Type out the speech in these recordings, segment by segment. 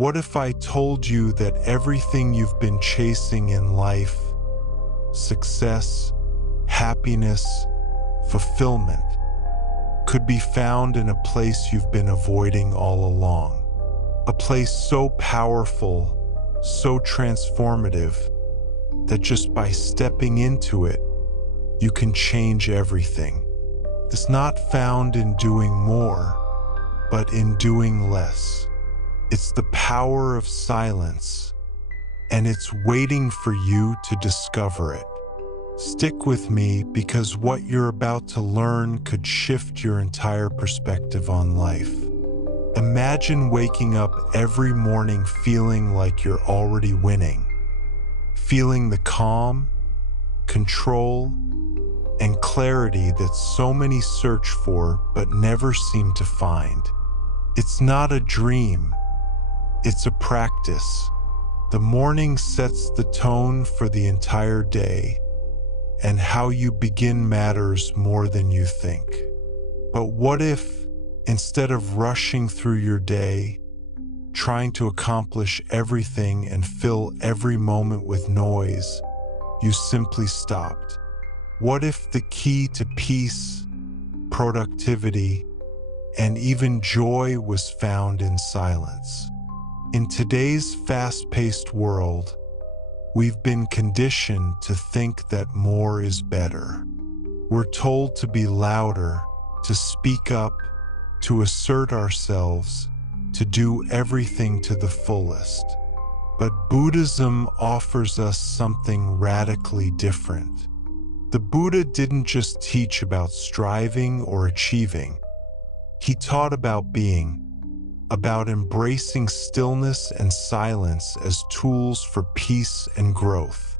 What if I told you that everything you've been chasing in life, success, happiness, fulfillment, could be found in a place you've been avoiding all along? A place so powerful, so transformative, that just by stepping into it, you can change everything. It's not found in doing more, but in doing less. It's the power of silence, and it's waiting for you to discover it. Stick with me, because what you're about to learn could shift your entire perspective on life. Imagine waking up every morning feeling like you're already winning, feeling the calm, control, and clarity that so many search for but never seem to find. It's not a dream, it's a practice. The morning sets the tone for the entire day, and how you begin matters more than you think. But what if, instead of rushing through your day, trying to accomplish everything and fill every moment with noise, you simply stopped? What if the key to peace, productivity, and even joy was found in silence? In today's fast-paced world, we've been conditioned to think that more is better. We're told to be louder, to speak up, to assert ourselves, to do everything to the fullest. But Buddhism offers us something radically different. The Buddha didn't just teach about striving or achieving. He taught about being, about embracing stillness and silence as tools for peace and growth.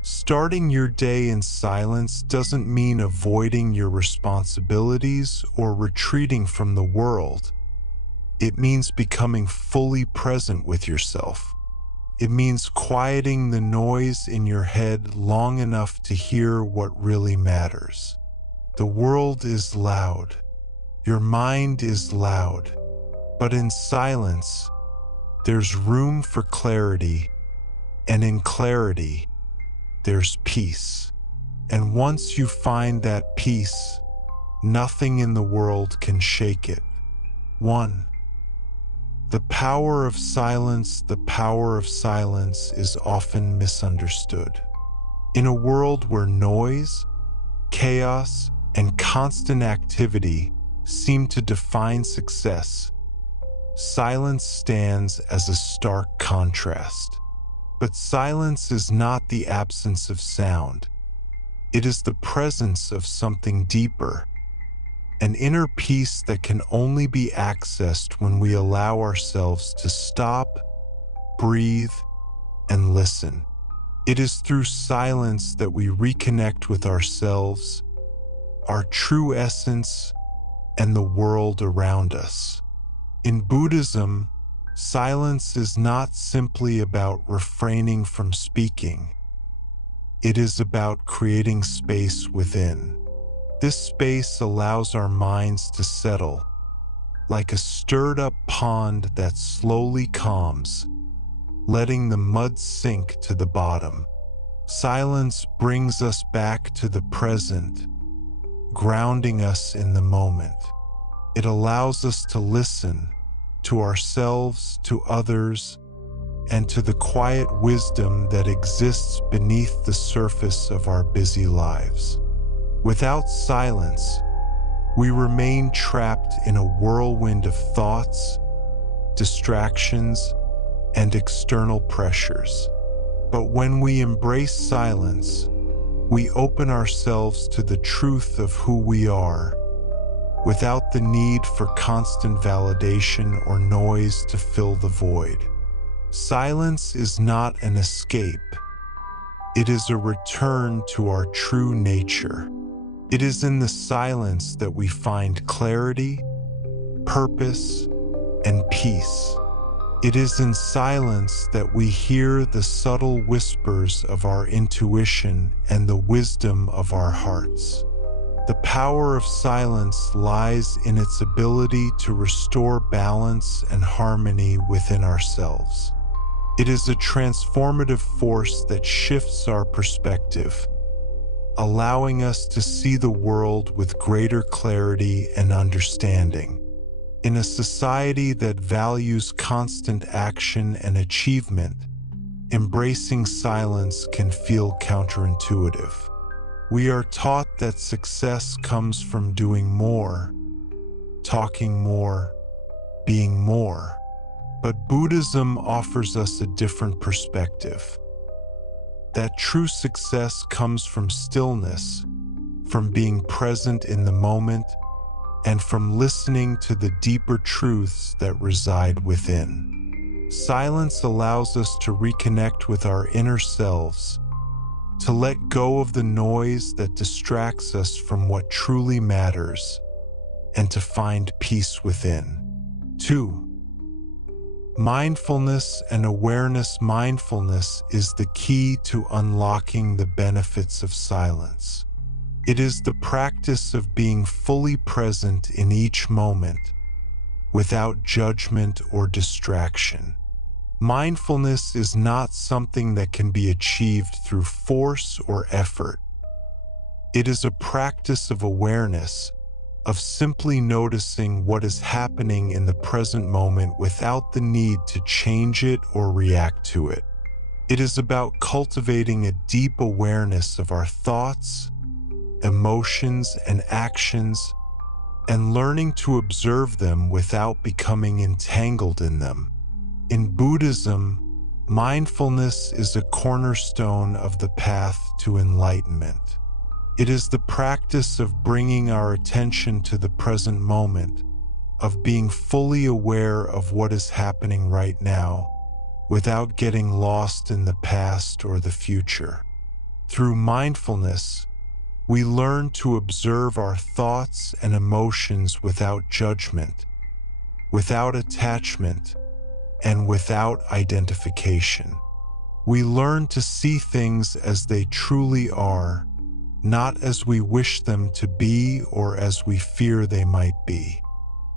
Starting your day in silence doesn't mean avoiding your responsibilities or retreating from the world. It means becoming fully present with yourself. It means quieting the noise in your head long enough to hear what really matters. The world is loud. Your mind is loud. But in silence, there's room for clarity, and in clarity, there's peace. And once you find that peace, nothing in the world can shake it. 1. The power of silence. The power of silence is often misunderstood. In a world where noise, chaos, and constant activity seem to define success, silence stands as a stark contrast. But silence is not the absence of sound. It is the presence of something deeper, an inner peace that can only be accessed when we allow ourselves to stop, breathe, and listen. It is through silence that we reconnect with ourselves, our true essence, and the world around us. In Buddhism, silence is not simply about refraining from speaking. It is about creating space within. This space allows our minds to settle, like a stirred-up pond that slowly calms, letting the mud sink to the bottom. Silence brings us back to the present, grounding us in the moment. It allows us to listen to ourselves, to others, and to the quiet wisdom that exists beneath the surface of our busy lives. Without silence, we remain trapped in a whirlwind of thoughts, distractions, and external pressures. But when we embrace silence, we open ourselves to the truth of who we are, without the need for constant validation or noise to fill the void. Silence is not an escape. It is a return to our true nature. It is in the silence that we find clarity, purpose, and peace. It is in silence that we hear the subtle whispers of our intuition and the wisdom of our hearts. The power of silence lies in its ability to restore balance and harmony within ourselves. It is a transformative force that shifts our perspective, allowing us to see the world with greater clarity and understanding. In a society that values constant action and achievement, embracing silence can feel counterintuitive. We are taught that success comes from doing more, talking more, being more. But Buddhism offers us a different perspective. That true success comes from stillness, from being present in the moment, and from listening to the deeper truths that reside within. Silence allows us to reconnect with our inner selves, to let go of the noise that distracts us from what truly matters, and to find peace within. 2. Mindfulness and awareness. Mindfulness is the key to unlocking the benefits of silence. It is the practice of being fully present in each moment, without judgment or distraction. Mindfulness is not something that can be achieved through force or effort. It is a practice of awareness, of simply noticing what is happening in the present moment without the need to change it or react to it. It is about cultivating a deep awareness of our thoughts, emotions, and actions, and learning to observe them without becoming entangled in them. In Buddhism, mindfulness is a cornerstone of the path to enlightenment. It is the practice of bringing our attention to the present moment, of being fully aware of what is happening right now, without getting lost in the past or the future. Through mindfulness, we learn to observe our thoughts and emotions without judgment, without attachment, and without identification. We learn to see things as they truly are, not as we wish them to be or as we fear they might be.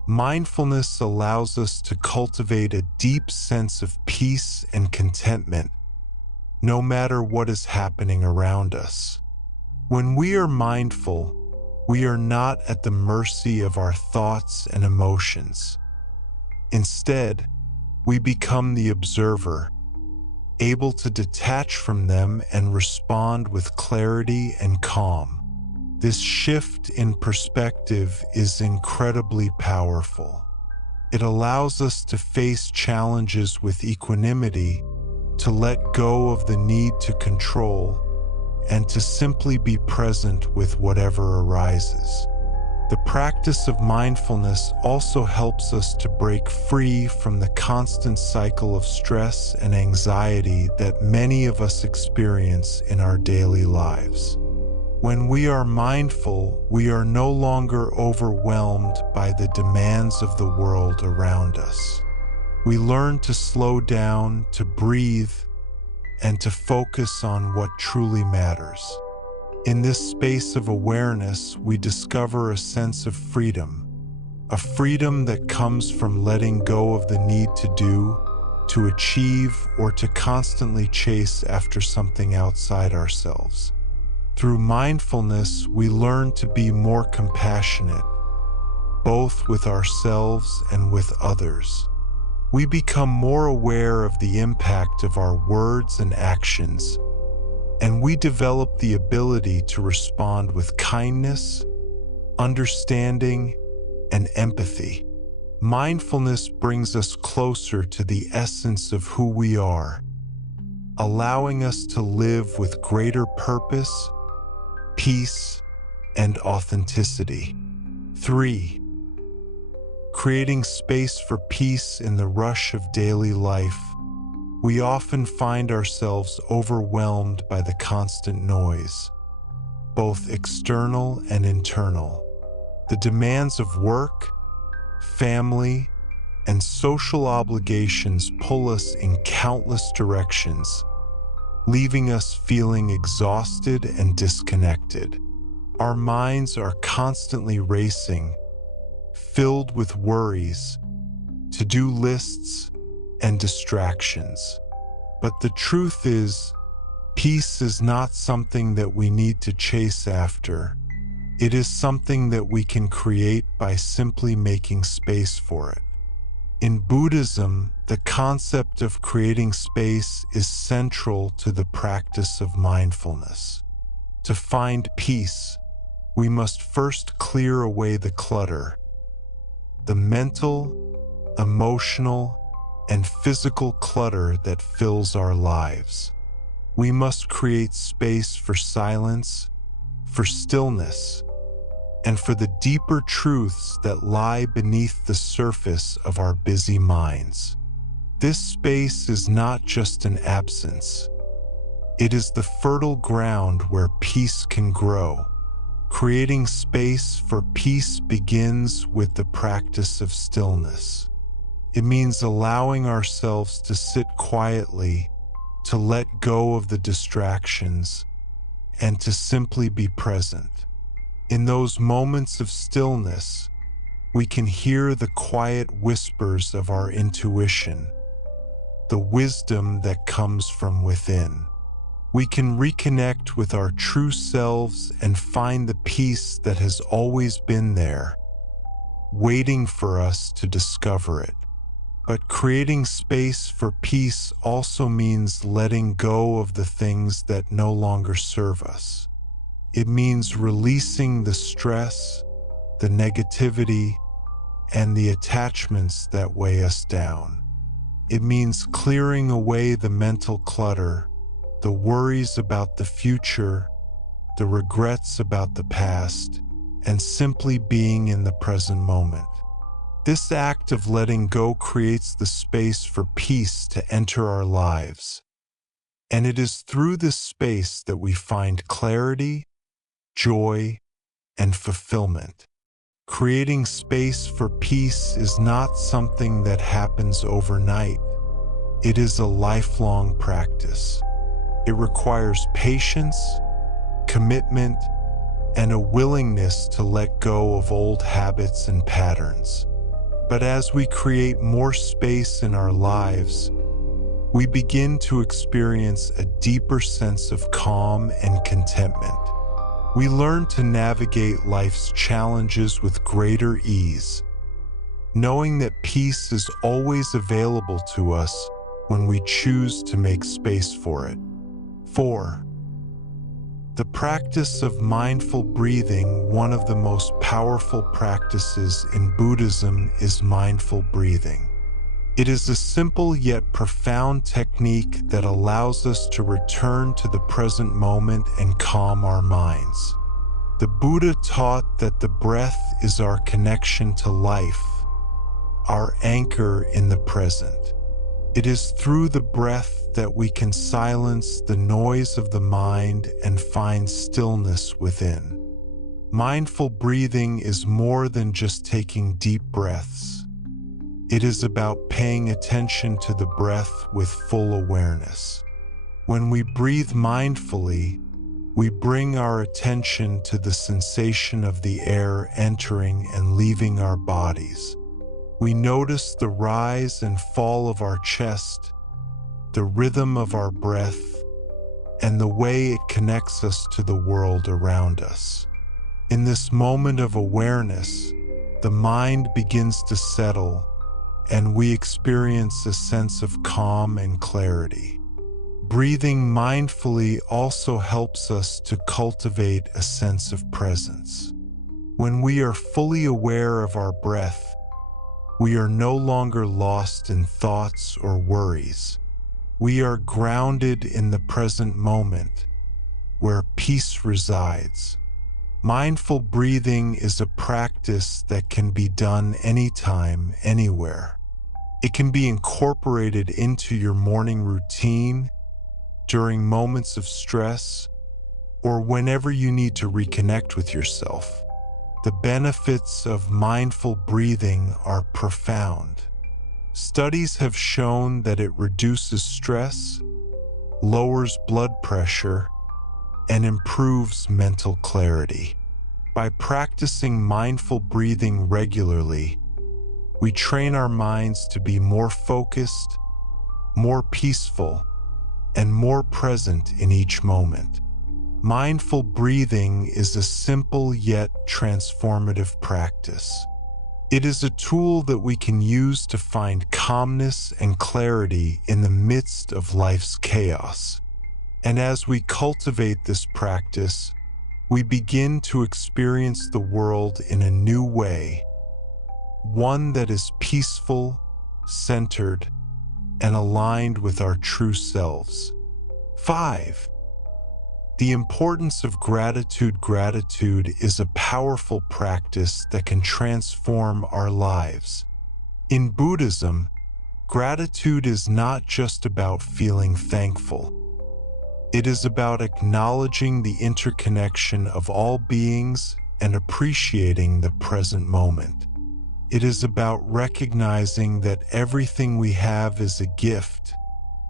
Mindfulness allows us to cultivate a deep sense of peace and contentment, no matter what is happening around us. When we are mindful, we are not at the mercy of our thoughts and emotions. Instead, we become the observer, able to detach from them and respond with clarity and calm. This shift in perspective is incredibly powerful. It allows us to face challenges with equanimity, to let go of the need to control, and to simply be present with whatever arises. The practice of mindfulness also helps us to break free from the constant cycle of stress and anxiety that many of us experience in our daily lives. When we are mindful, we are no longer overwhelmed by the demands of the world around us. We learn to slow down, to breathe, and to focus on what truly matters. In this space of awareness, we discover a sense of freedom, a freedom that comes from letting go of the need to do, to achieve, or to constantly chase after something outside ourselves. Through mindfulness, we learn to be more compassionate, both with ourselves and with others. We become more aware of the impact of our words and actions, and we develop the ability to respond with kindness, understanding, and empathy. Mindfulness brings us closer to the essence of who we are, allowing us to live with greater purpose, peace, and authenticity. 3. Creating space for peace in the rush of daily life. We often find ourselves overwhelmed by the constant noise, both external and internal. The demands of work, family, and social obligations pull us in countless directions, leaving us feeling exhausted and disconnected. Our minds are constantly racing, filled with worries, to-do lists, and distractions. But the truth is, peace is not something that we need to chase after. It is something that we can create by simply making space for it. In Buddhism, the concept of creating space is central to the practice of mindfulness. To find peace, we must first clear away the clutter, the mental, emotional, and physical clutter that fills our lives. We must create space for silence, for stillness, and for the deeper truths that lie beneath the surface of our busy minds. This space is not just an absence. It is the fertile ground where peace can grow. Creating space for peace begins with the practice of stillness. It means allowing ourselves to sit quietly, to let go of the distractions, and to simply be present. In those moments of stillness, we can hear the quiet whispers of our intuition, the wisdom that comes from within. We can reconnect with our true selves and find the peace that has always been there, waiting for us to discover it. But creating space for peace also means letting go of the things that no longer serve us. It means releasing the stress, the negativity, and the attachments that weigh us down. It means clearing away the mental clutter, the worries about the future, the regrets about the past, and simply being in the present moment. This act of letting go creates the space for peace to enter our lives. And it is through this space that we find clarity, joy, and fulfillment. Creating space for peace is not something that happens overnight. It is a lifelong practice. It requires patience, commitment, and a willingness to let go of old habits and patterns. But as we create more space in our lives, we begin to experience a deeper sense of calm and contentment. We learn to navigate life's challenges with greater ease, knowing that peace is always available to us when we choose to make space for it. 4. The practice of mindful breathing. One of the most powerful practices in Buddhism is mindful breathing. It is a simple yet profound technique that allows us to return to the present moment and calm our minds. The Buddha taught that the breath is our connection to life, our anchor in the present. It is through the breath that we can silence the noise of the mind and find stillness within. Mindful breathing is more than just taking deep breaths. It is about paying attention to the breath with full awareness. When we breathe mindfully, we bring our attention to the sensation of the air entering and leaving our bodies. We notice the rise and fall of our chest, the rhythm of our breath, and the way it connects us to the world around us. In this moment of awareness, the mind begins to settle, and we experience a sense of calm and clarity. Breathing mindfully also helps us to cultivate a sense of presence. When we are fully aware of our breath, we are no longer lost in thoughts or worries. We are grounded in the present moment, where peace resides. Mindful breathing is a practice that can be done anytime, anywhere. It can be incorporated into your morning routine, during moments of stress, or whenever you need to reconnect with yourself. The benefits of mindful breathing are profound. Studies have shown that it reduces stress, lowers blood pressure, and improves mental clarity. By practicing mindful breathing regularly, we train our minds to be more focused, more peaceful, and more present in each moment. Mindful breathing is a simple yet transformative practice. It is a tool that we can use to find calmness and clarity in the midst of life's chaos. And as we cultivate this practice, we begin to experience the world in a new way, one that is peaceful, centered, and aligned with our true selves. 5. The importance of gratitude. Gratitude is a powerful practice that can transform our lives. In Buddhism, gratitude is not just about feeling thankful. It is about acknowledging the interconnection of all beings and appreciating the present moment. It is about recognizing that everything we have is a gift,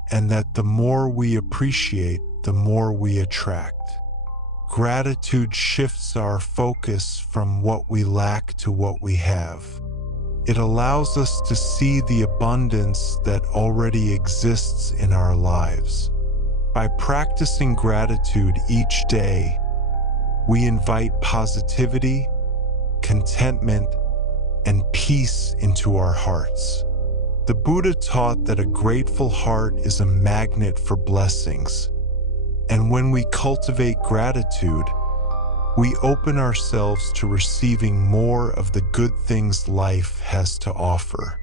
and that the more we appreciate, the more we attract. Gratitude shifts our focus from what we lack to what we have. It allows us to see the abundance that already exists in our lives. By practicing gratitude each day, we invite positivity, contentment, and peace into our hearts. The Buddha taught that a grateful heart is a magnet for blessings. And when we cultivate gratitude, we open ourselves to receiving more of the good things life has to offer.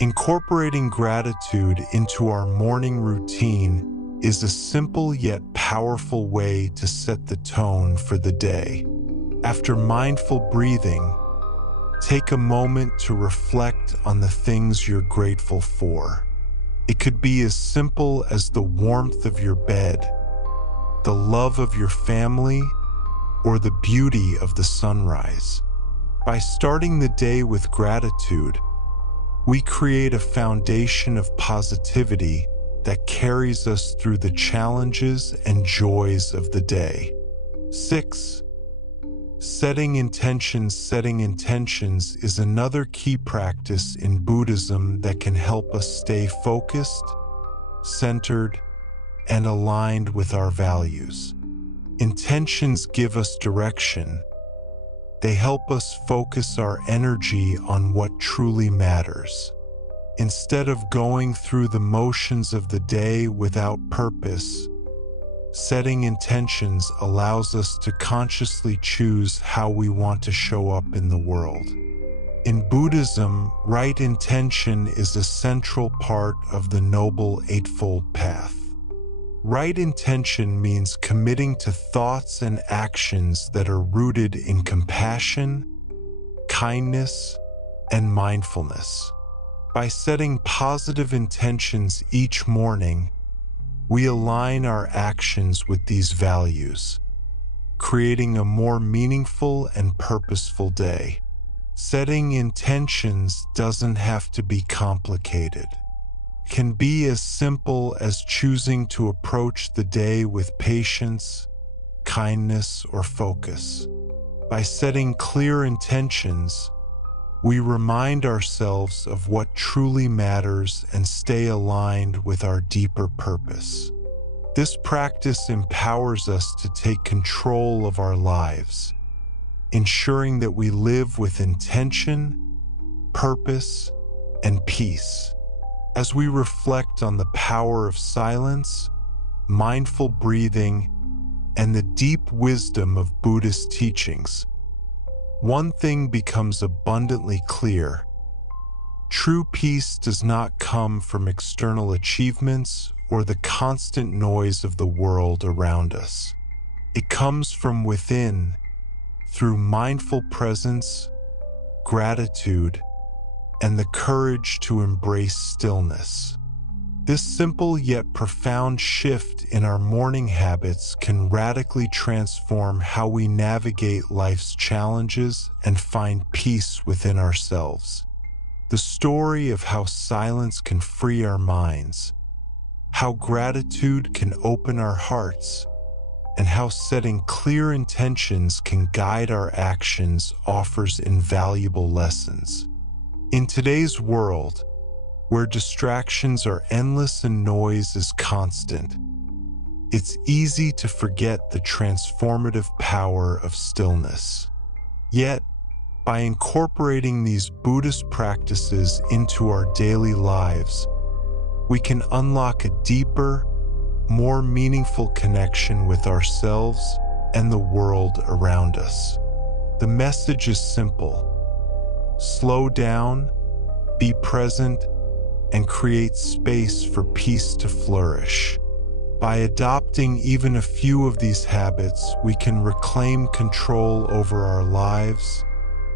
Incorporating gratitude into our morning routine is a simple yet powerful way to set the tone for the day. After mindful breathing, take a moment to reflect on the things you're grateful for. It could be as simple as the warmth of your bed, the love of your family, or the beauty of the sunrise. By starting the day with gratitude, we create a foundation of positivity that carries us through the challenges and joys of the day. 6. Setting intentions. Setting intentions is another key practice in Buddhism that can help us stay focused, centered, and aligned with our values. Intentions give us direction. They help us focus our energy on what truly matters. Instead of going through the motions of the day without purpose, setting intentions allows us to consciously choose how we want to show up in the world. In Buddhism, right intention is a central part of the Noble Eightfold Path. Right intention means committing to thoughts and actions that are rooted in compassion, kindness, and mindfulness. By setting positive intentions each morning, we align our actions with these values, creating a more meaningful and purposeful day. Setting intentions doesn't have to be complicated. It can be as simple as choosing to approach the day with patience, kindness, or focus. By setting clear intentions, we remind ourselves of what truly matters and stay aligned with our deeper purpose. This practice empowers us to take control of our lives, ensuring that we live with intention, purpose, and peace. As we reflect on the power of silence, mindful breathing, and the deep wisdom of Buddhist teachings, one thing becomes abundantly clear. True peace does not come from external achievements or the constant noise of the world around us. It comes from within, through mindful presence, gratitude, and the courage to embrace stillness. This simple yet profound shift in our morning habits can radically transform how we navigate life's challenges and find peace within ourselves. The story of how silence can free our minds, how gratitude can open our hearts, and how setting clear intentions can guide our actions offers invaluable lessons. In today's world, where distractions are endless and noise is constant, it's easy to forget the transformative power of stillness. Yet, by incorporating these Buddhist practices into our daily lives, we can unlock a deeper, more meaningful connection with ourselves and the world around us. The message is simple: slow down, be present, and create space for peace to flourish. By adopting even a few of these habits, we can reclaim control over our lives,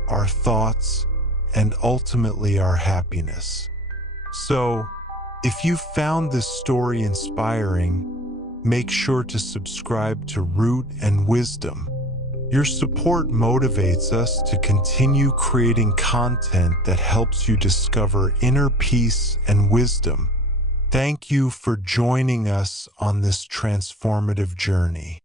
our thoughts, and ultimately our happiness. So, if you found this story inspiring, make sure to subscribe to Root and Wisdom. Your support motivates us to continue creating content that helps you discover inner peace and wisdom. Thank you for joining us on this transformative journey.